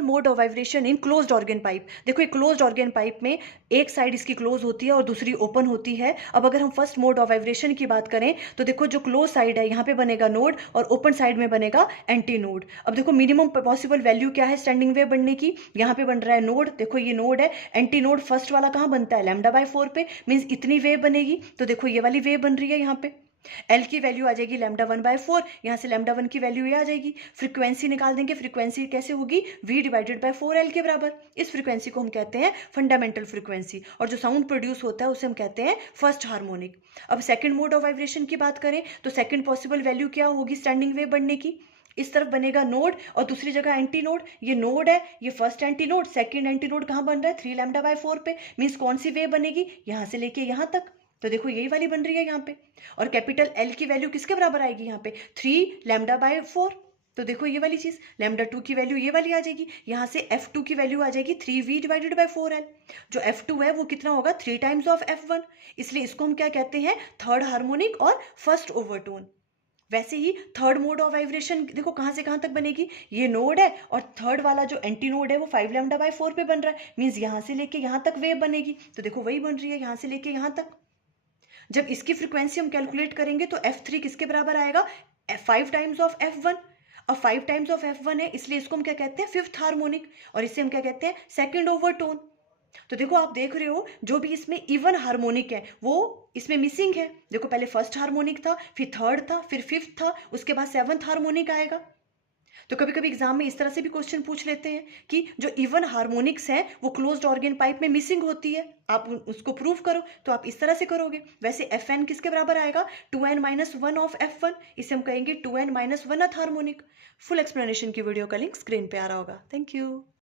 Mode of vibration in closed organ pipe. देखो ये closed organ pipe में एक साइड इसकी क्लोज होती है और दूसरी ओपन होती है। अब अगर हम फर्स्ट मोड ऑफ वाइब्रेशन की बात करें तो देखो जो क्लोज साइड है यहाँ पे बनेगा नोड और ओपन साइड में बनेगा एंटी नोड। अब देखो मिनिमम पॉसिबल वैल्यू क्या है स्टैंडिंग वेव बनने की, यहाँ पे बन रहा है नोड, देखो ये नोड है। एंटी नोड फर्स्ट वाला कहाँ बनता है, λ/4 पे, मीन्स इतनी वेव बनेगी। तो देखो ये वाली वेव बन रही है यहाँ पे। एल की वैल्यू आ जाएगी λ1/4, यहाँ से λ1 की वैल्यू ये आ जाएगी। फ्रीक्वेंसी निकाल देंगे, फ्रीक्वेंसी कैसे होगी, V/4L के बराबर। इस फ्रीक्वेंसी को हम कहते हैं फंडामेंटल फ्रीक्वेंसी, और जो साउंड प्रोड्यूस होता है उसे हम कहते हैं फर्स्ट हार्मोनिक। अब सेकंड मोड ऑफ वाइब्रेशन की बात करें तो सेकंड पॉसिबल वैल्यू क्या होगी स्टैंडिंग वेव बनने की, इस तरफ बनेगा नोड और दूसरी जगह एंटी नोड। ये नोड है, ये first anti node, second anti node कहाँ बन रहा है, 3λ/4 पे, मीन्स कौन सी वेव बनेगी, यहाँ से लेके यहाँ तक। तो देखो यही वाली बन रही है यहाँ पे। और कैपिटल एल की वैल्यू किसके बराबर आएगी यहाँ पे, 3λ/4। तो देखो ये वाली चीज, λ2 की वैल्यू ये वाली आ जाएगी, यहाँ से f2 की वैल्यू आ जाएगी 3V/4L। जो f2 है वो कितना होगा, 3 टाइम्स ऑफ f1, इसलिए इसको हम क्या कहते हैं, थर्ड हार्मोनिक और फर्स्ट ओवरटोन। वैसे ही थर्ड मोड ऑफ वाइब्रेशन देखो कहाँ से कहाँ तक बनेगी, ये नोड है और थर्ड वाला जो एंटी नोड है वो 5λ/4 पे बन रहा है, मीन्स यहाँ से लेके यहाँ तक वेव बनेगी। तो देखो वही बन रही है यहाँ से लेके यहाँ तक। जब इसकी फ्रीक्वेंसी हम कैलकुलेट करेंगे तो f3 किसके बराबर आएगा, 5 टाइम्स ऑफ f1। अब 5 टाइम्स ऑफ f1 है, इसलिए इसको हम क्या कहते हैं, फिफ्थ हार्मोनिक, और इसे हम क्या कहते हैं, सेकंड ओवरटोन। तो देखो आप देख रहे हो जो भी इसमें इवन हार्मोनिक है वो इसमें मिसिंग है। देखो पहले फर्स्ट हार्मोनिक था, फिर थर्ड था, फिर फिफ्थ था, उसके बाद सेवंथ हार्मोनिक आएगा। तो कभी कभी एग्जाम में इस तरह से भी क्वेश्चन पूछ लेते हैं कि जो इवन हार्मोनिक्स हैं वो क्लोज्ड ऑर्गन पाइप में मिसिंग होती है, आप उसको प्रूव करो। तो आप इस तरह से करोगे। वैसे Fn किसके बराबर आएगा, 2n-1 ऑफ F1, इसे हम कहेंगे 2n-1th हार्मोनिक। फुल एक्सप्लेनेशन की वीडियो का लिंक स्क्रीन पे आ रहा होगा। Thank you.